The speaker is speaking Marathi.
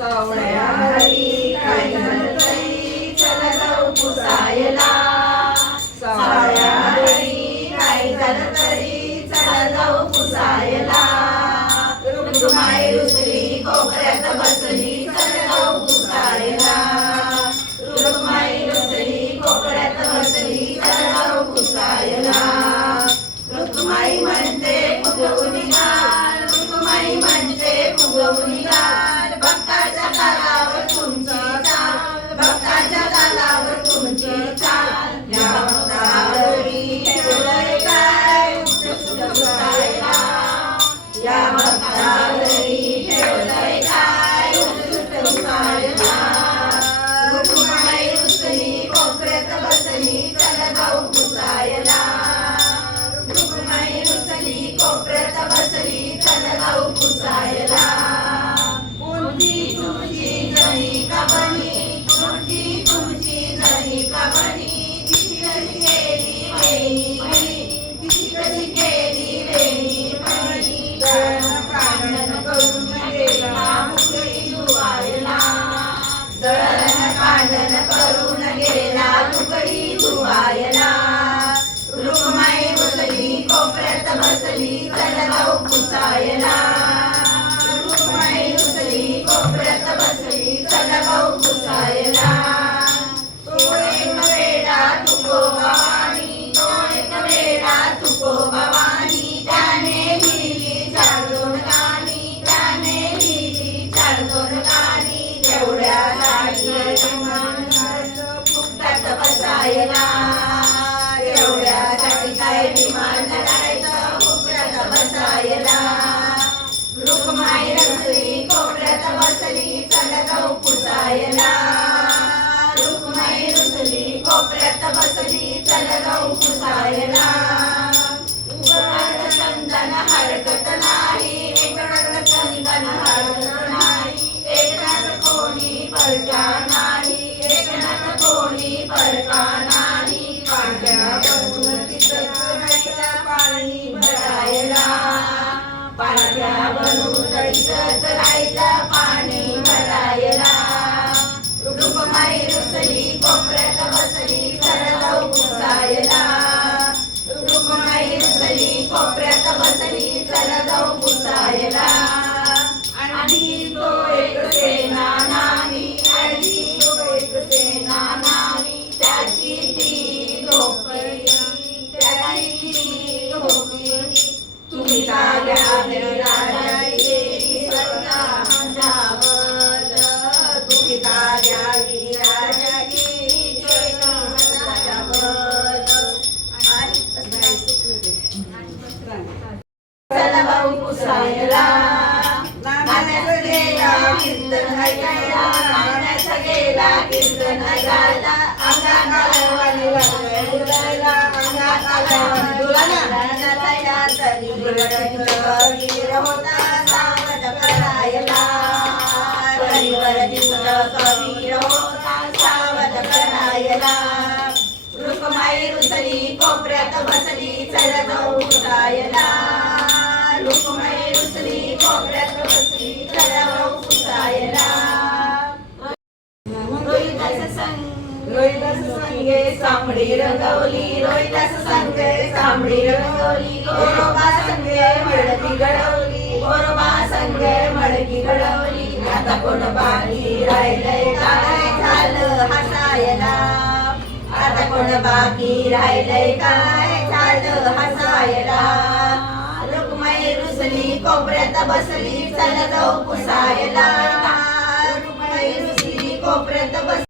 सवळ्या हरी काही झालं तरी पुसायला. बसायला तेवढ्यासाठी काय डिमांड करायचं? फुकटात बसायला. रुक्माई रसली कोपऱ्यात बसली चला पुसायला कोपऱ्यात बसली पुसायला चंदन हरकत नाही एकनाथ चंदन हरकत नाही. एकनाथ कोणी परका नाही एकनाथ कोणी कीर्तन ऐकायला नाण्याचा गेला कीर्तन ऐकायला. अंगात आल्यावानी अंगात तरी वीर होता सावध करायला. गरीवर दिसलं कबीर होता सावध करायला. रुक्माई रुसली कोपऱ्यात बसली सांगे सांबडी रंगवली रोहिदास सांगे सांबडी रंगवली गोरोबा सांगे मडकी घडवली गोरोबा सांगे मडकी घडवली आता कोण बाकी राहिलंय काय झालं? हसायला. आता कोण बाकी राहिलंय काय झालं? हसायला. रुक्माई रुसली कोपऱ्यात बसली चल जाऊ पुसायला. रुक्माई कोपऱ्यात बस